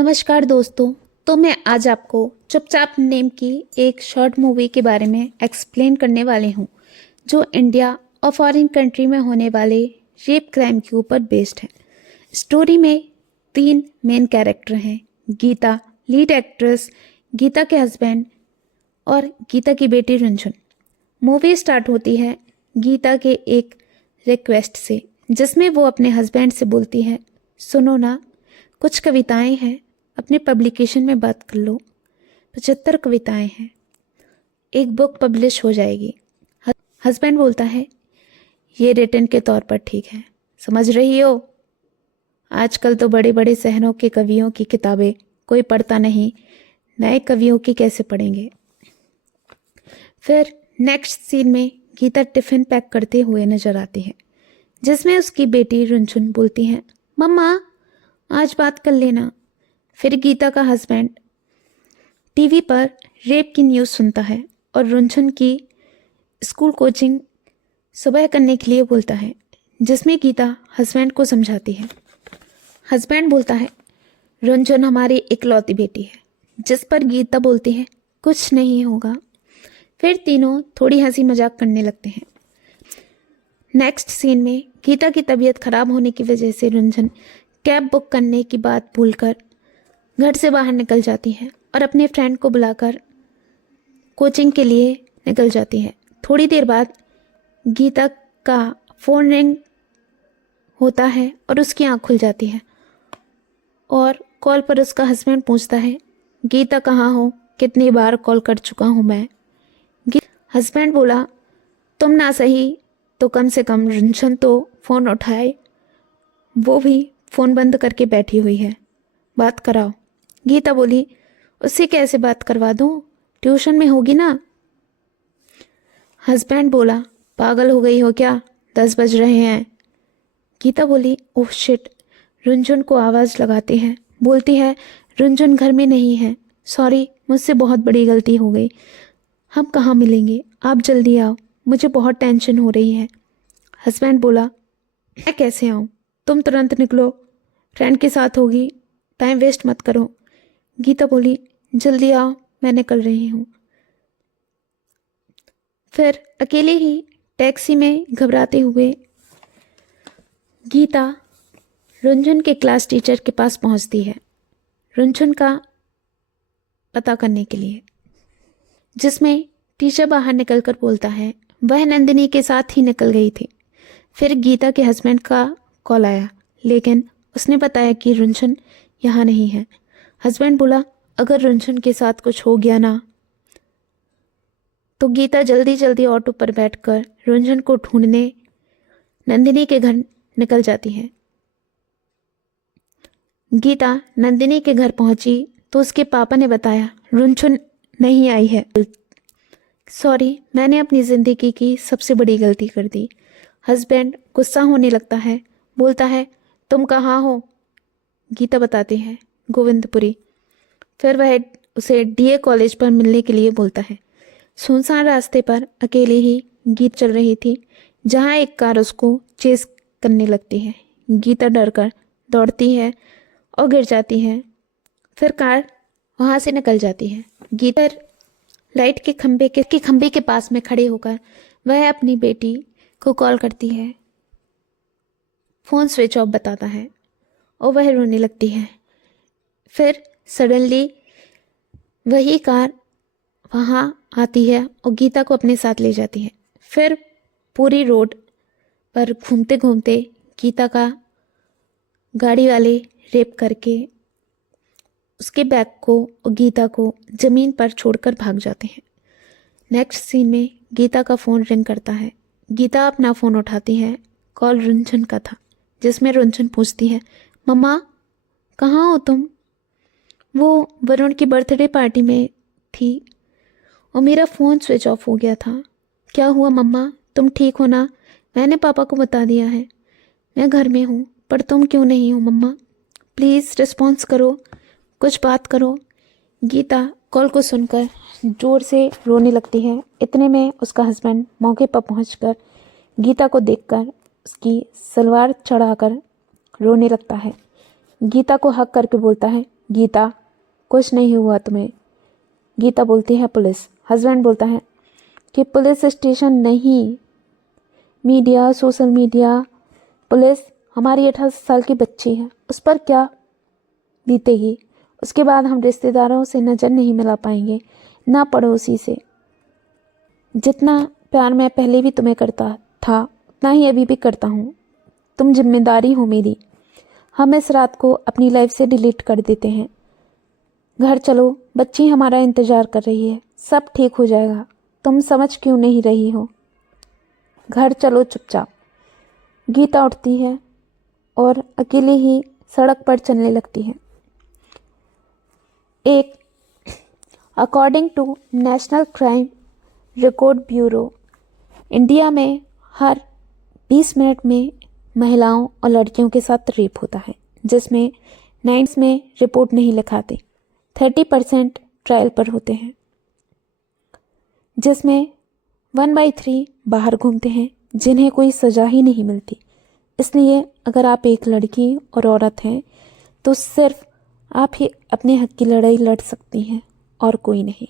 नमस्कार दोस्तों। तो मैं आज आपको चुपचाप नेम की एक शॉर्ट मूवी के बारे में एक्सप्लेन करने वाली हूँ, जो इंडिया और फॉरेन कंट्री में होने वाले रेप क्राइम के ऊपर बेस्ड है। स्टोरी में 3 मेन कैरेक्टर हैं, गीता लीड एक्ट्रेस, गीता के हस्बैंड और गीता की बेटी रुंझुन। मूवी स्टार्ट होती है गीता के एक रिक्वेस्ट से, जिसमें वो अपने हस्बैंड से बोलती है, सुनो ना, कुछ कविताएं हैं, अपने पब्लिकेशन में बात कर लो। 75 कविताएं हैं, एक बुक पब्लिश हो जाएगी। हस्बैंड बोलता है, ये रिटन के तौर पर ठीक है, समझ रही हो, आजकल तो बड़े बड़े शहरों के कवियों की किताबें कोई पढ़ता नहीं, नए कवियों की कैसे पढ़ेंगे। फिर नेक्स्ट सीन में गीता टिफिन पैक करते हुए नजर आती है, जिसमें उसकी बेटी रुंझुन बोलती है, मम्मा आज बात कर लेना। फिर गीता का हस्बैंड टीवी पर रेप की न्यूज़ सुनता है और रुंझुन की स्कूल कोचिंग सुबह करने के लिए बोलता है, जिसमें गीता हस्बैंड को समझाती है। हस्बैंड बोलता है, रुंझुन हमारी इकलौती बेटी है, जिस पर गीता बोलती है, कुछ नहीं होगा। फिर तीनों थोड़ी हंसी मजाक करने लगते हैं। नेक्स्ट सीन में गीता की तबीयत खराब होने की वजह से रुंझुन कैब बुक करने की बात भूलकर घर से बाहर निकल जाती है और अपने फ्रेंड को बुलाकर कोचिंग के लिए निकल जाती है। थोड़ी देर बाद गीता का फ़ोन रिंग होता है और उसकी आँख खुल जाती है और कॉल पर उसका हस्बैंड पूछता है, गीता कहाँ हो, कितनी बार कॉल कर चुका हूँ मैं। हस्बैंड बोला, तुम ना सही तो कम से कम रुंझुन तो फ़ोन उठाए, वो भी फ़ोन बंद करके बैठी हुई है, बात कराओ। गीता बोली, उससे कैसे बात करवा दूँ, ट्यूशन में होगी ना। हस्बैंड बोला, पागल हो गई हो क्या, 10 बज रहे हैं। गीता बोली, ओह शिट। रुंझुन को आवाज़ लगाती है, बोलती है, रुंझुन घर में नहीं है, सॉरी, मुझसे बहुत बड़ी गलती हो गई, हम कहाँ मिलेंगे, आप जल्दी आओ, मुझे बहुत टेंशन हो रही है। हस्बैंड बोला, मैं कैसे आऊँ, तुम तुरंत निकलो, फ्रेंड के साथ होगी, टाइम वेस्ट मत करो। गीता बोली, जल्दी आओ, मैं निकल रही हूँ। फिर अकेले ही टैक्सी में घबराते हुए गीता रुंझुन के क्लास टीचर के पास पहुँचती है, रुंझुन का पता करने के लिए, जिसमें टीचर बाहर निकलकर बोलता है, वह नंदिनी के साथ ही निकल गई थी। फिर गीता के हस्बैंड का कॉल आया, लेकिन उसने बताया कि रुंझुन यहाँ नहीं है। हस्बैंड बोला, अगर रुंझुन के साथ कुछ हो गया ना। तो गीता जल्दी जल्दी ऑटो पर बैठकर रुंझुन को ढूंढने नंदिनी के घर निकल जाती है। गीता नंदिनी के घर पहुंची तो उसके पापा ने बताया, रुंझुन नहीं आई है। सॉरी, मैंने अपनी ज़िंदगी की सबसे बड़ी गलती कर दी। हस्बैंड गुस्सा होने लगता है, बोलता है, तुम कहाँ हो। गीता बताती है, गोविंदपुरी। फिर वह उसे डीए कॉलेज पर मिलने के लिए बोलता है। सुनसान रास्ते पर अकेले ही गीत चल रही थी, जहाँ एक कार उसको चेस करने लगती है। गीता डरकर दौड़ती है और गिर जाती है। फिर कार वहाँ से निकल जाती है। गीता लाइट के खंबे के पास में खड़े होकर वह अपनी बेटी को कॉल करती है। फ़ोन स्विच ऑफ बताता है और वह रोने लगती है। फिर सडनली वही कार वहाँ आती है और गीता को अपने साथ ले जाती है। फिर पूरी रोड पर घूमते घूमते गीता का गाड़ी वाले रेप करके उसके बैग को और गीता को ज़मीन पर छोड़कर भाग जाते हैं। नेक्स्ट सीन में गीता का फ़ोन रिंग करता है। गीता अपना फ़ोन उठाती है, कॉल रुंझुन का था, जिसमें रुंझुन पूछती है, मम्मा कहाँ हो तुम। वो वरुण की बर्थडे पार्टी में थी और मेरा फ़ोन स्विच ऑफ हो गया था। क्या हुआ मम्मा, तुम ठीक हो ना। मैंने पापा को बता दिया है, मैं घर में हूँ, पर तुम क्यों नहीं हो मम्मा, प्लीज़ रिस्पॉन्स करो, कुछ बात करो। गीता कॉल को सुनकर ज़ोर से रोने लगती है। इतने में उसका हस्बैंड मौके पर पहुंचकर गीता को देखकर उसकी सलवार चढ़ाकर रोने लगता है। गीता को हक करके बोलता है, गीता, कुछ नहीं हुआ तुम्हें। गीता बोलती है पुलिस। हस्बैंड बोलता है कि पुलिस स्टेशन नहीं, मीडिया, सोशल मीडिया। पुलिस, हमारी 18 साल की बच्ची है, उस पर क्या बीतेगी। उसके बाद हम रिश्तेदारों से नज़र नहीं मिला पाएंगे, ना पड़ोसी से। जितना प्यार मैं पहले भी तुम्हें करता था उतना ही अभी भी करता हूँ। तुम जिम्मेदारी हो मेरी। हम इस रात को अपनी लाइफ से डिलीट कर देते हैं। घर चलो, बच्ची हमारा इंतज़ार कर रही है, सब ठीक हो जाएगा। तुम समझ क्यों नहीं रही हो। घर चलो चुपचाप। गीता उठती है और अकेली ही सड़क पर चलने लगती है। एक according to National Crime Record Bureau, India में हर 20 मिनट में महिलाओं और लड़कियों के साथ रेप होता है, जिसमें 9 में रिपोर्ट नहीं लिखाते। 30% ट्रायल पर होते हैं, जिसमें 1/3 बाहर घूमते हैं, जिन्हें कोई सज़ा ही नहीं मिलती। इसलिए अगर आप एक लड़की और औरत हैं तो सिर्फ आप ही अपने हक की लड़ाई लड़ सकती हैं और कोई नहीं।